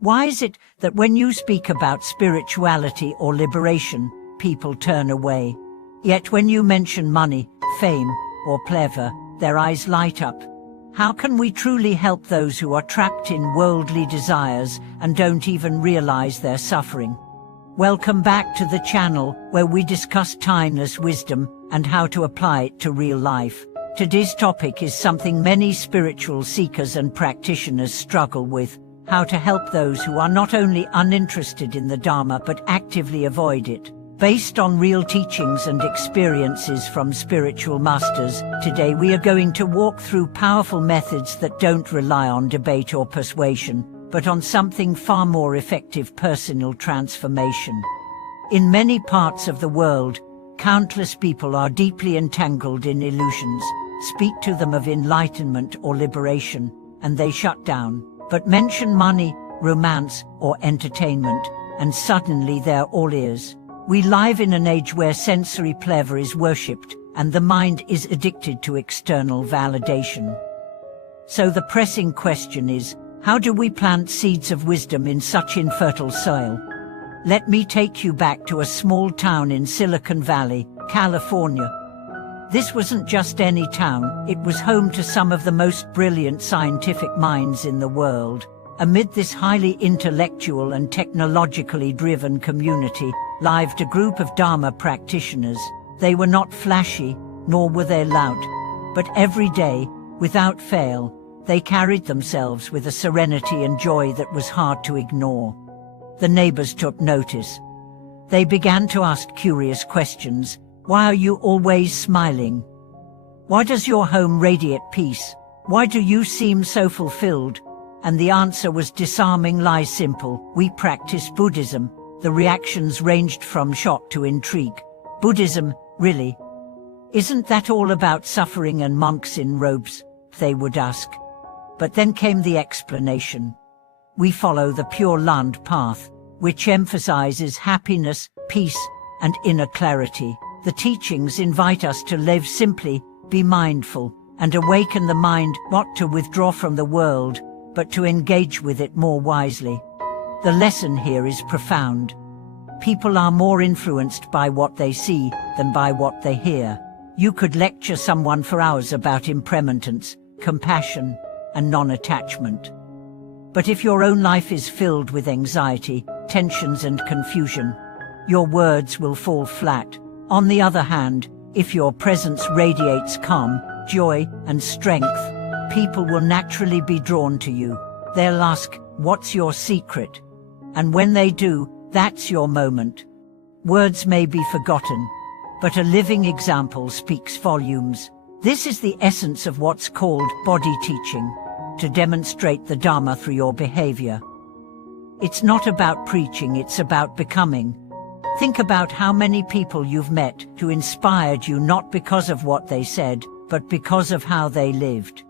Why is it that when you speak about spirituality or liberation, people turn away? Yet when you mention money, fame, or pleasure, their eyes light up. How can we truly help those who are trapped in worldly desires and don't even realize they're suffering? Welcome back to the channel where we discuss timeless wisdom and how to apply it to real life. Today's topic is something many spiritual seekers and practitioners struggle with: how to help those who are not only uninterested in the Dharma but actively avoid it. Based on real teachings and experiences from spiritual masters, today we are going to walk through powerful methods that don't rely on debate or persuasion, but on something far more effective: personal transformation. In many parts of the world, countless people are deeply entangled in illusions. Speak to them of enlightenment or liberation, and they shut down. But mention money, romance, or entertainment, and suddenly they're all ears. We live in an age where sensory pleasure is worshipped, and the mind is addicted to external validation. So the pressing question is, how do we plant seeds of wisdom in such infertile soil? Let me take you back to a small town in Silicon Valley, California. This wasn't just any town, it was home to some of the most brilliant scientific minds in the world. Amid this highly intellectual and technologically driven community lived a group of Dharma practitioners. They were not flashy, nor were they loud, but every day, without fail, they carried themselves with a serenity and joy that was hard to ignore. The neighbors took notice. They began to ask curious questions. Why are you always smiling? Why does your home radiate peace? Why do you seem so fulfilled? And the answer was disarmingly simple: we practice Buddhism. The reactions ranged from shock to intrigue. Buddhism, really? Isn't that all about suffering and monks in robes? They would ask. But then came the explanation. We follow the Pure Land path, which emphasizes happiness, peace, and inner clarity. The teachings invite us to live simply, be mindful, and awaken the mind, not to withdraw from the world, but to engage with it more wisely. The lesson here is profound. People are more influenced by what they see than by what they hear. You could lecture someone for hours about impermanence, compassion, and non-attachment. But if your own life is filled with anxiety, tensions, and confusion, your words will fall flat. On the other hand, if your presence radiates calm, joy, and strength, people will naturally be drawn to you. They'll ask, "What's your secret?" And when they do, that's your moment. Words may be forgotten, but a living example speaks volumes. This is the essence of what's called body teaching, to demonstrate the Dharma through your behavior. It's not about preaching, it's about becoming. Think about how many people you've met who inspired you not because of what they said, but because of how they lived.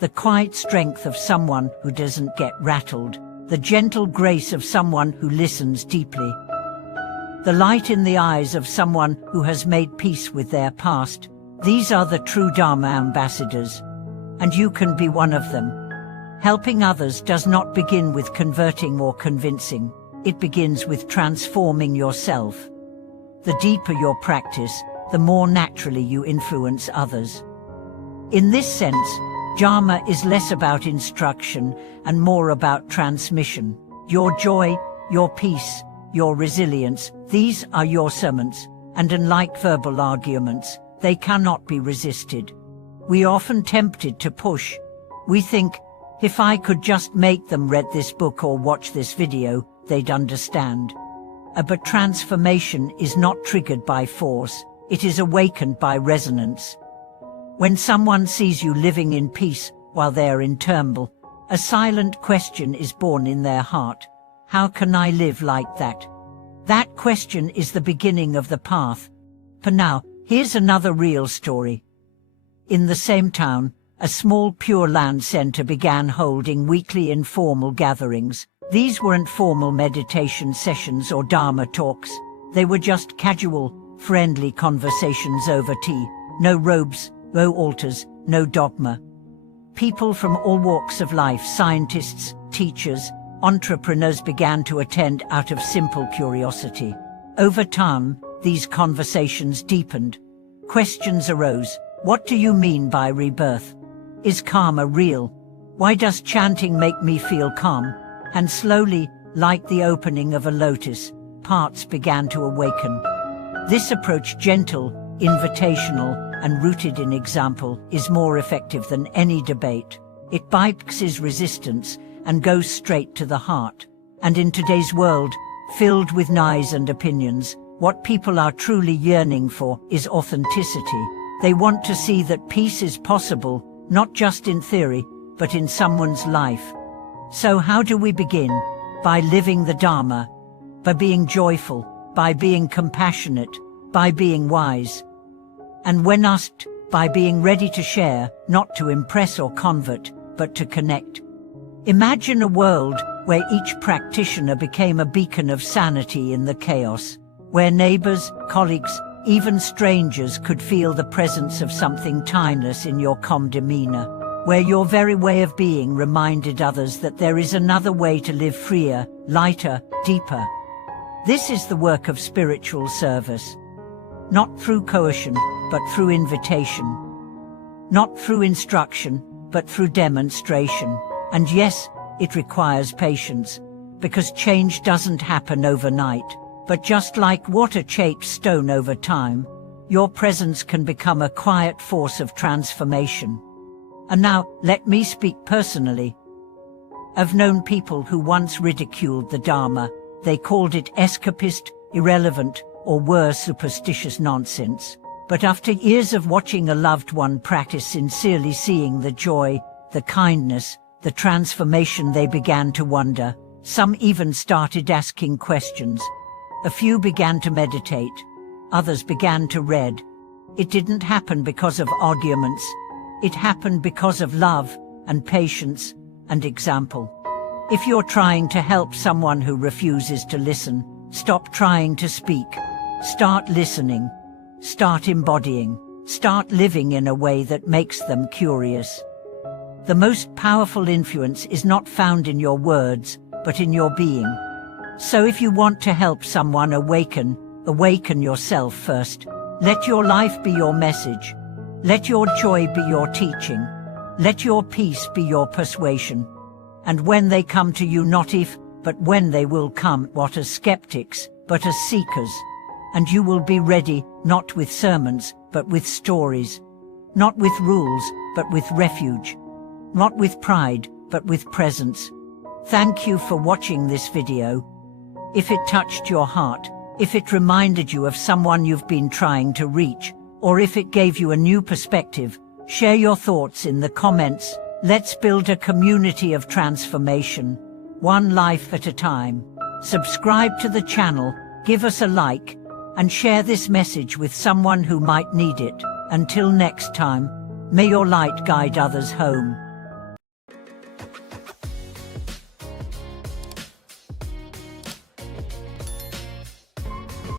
The quiet strength of someone who doesn't get rattled, the gentle grace of someone who listens deeply, the light in the eyes of someone who has made peace with their past. These are the true Dharma ambassadors, and you can be one of them. Helping others does not begin with converting or convincing. It begins with transforming yourself. The deeper your practice, the more naturally you influence others. In this sense, Dharma is less about instruction and more about transmission. Your joy, your peace, your resilience, these are your sermons, and unlike verbal arguments, they cannot be resisted. We are often tempted to push. We think, if I could just make them read this book or watch this video, they'd understand. But transformation is not triggered by force, it is awakened by resonance. When someone sees you living in peace while they are in turmoil, a silent question is born in their heart: how can I live like that? That question is the beginning of the path. For now, here's another real story. In the same town, a small Pure Land center began holding weekly informal gatherings. These weren't formal meditation sessions or Dharma talks. They were just casual, friendly conversations over tea. No robes, no altars, no dogma. People from all walks of life, scientists, teachers, entrepreneurs began to attend out of simple curiosity. Over time, these conversations deepened. Questions arose. What do you mean by rebirth? Is karma real? Why does chanting make me feel calm? And slowly, like the opening of a lotus, parts began to awaken. This approach, gentle, invitational, and rooted in example, is more effective than any debate. It bypasses resistance and goes straight to the heart. And in today's world, filled with noise and opinions, what people are truly yearning for is authenticity. They want to see that peace is possible, not just in theory, but in someone's life. So how do we begin? By living the Dharma, by being joyful, by being compassionate, by being wise. And when asked, by being ready to share, not to impress or convert, but to connect. Imagine a world where each practitioner became a beacon of sanity in the chaos, where neighbors, colleagues, even strangers could feel the presence of something timeless in your calm demeanor, where your very way of being reminded others that there is another way to live, freer, lighter, deeper. This is the work of spiritual service. Not through coercion, but through invitation. Not through instruction, but through demonstration. And yes, it requires patience, because change doesn't happen overnight. But just like water shapes stone over time, your presence can become a quiet force of transformation. And now, let me speak personally. I've known people who once ridiculed the Dharma. They called it escapist, irrelevant, or worse, superstitious nonsense. But after years of watching a loved one practice sincerely, seeing the joy, the kindness, the transformation, they began to wonder. Some even started asking questions. A few began to meditate. Others began to read. It didn't happen because of arguments. It happened because of love and patience and example. If you're trying to help someone who refuses to listen, stop trying to speak. Start listening. Start embodying. Start living in a way that makes them curious. The most powerful influence is not found in your words, but in your being. So if you want to help someone awaken yourself first. Let your life be your message. Let your joy be your teaching. Let your peace be your persuasion. And when they come to you, not if, but when they will come, not as skeptics, but as seekers. And you will be ready, not with sermons, but with stories. Not with rules, but with refuge. Not with pride, but with presence. Thank you for watching this video. If it touched your heart, if it reminded you of someone you've been trying to reach, or if it gave you a new perspective, share your thoughts in the comments. Let's build a community of transformation, one life at a time. Subscribe to the channel, give us a like, and share this message with someone who might need it. Until next time, may your light guide others home.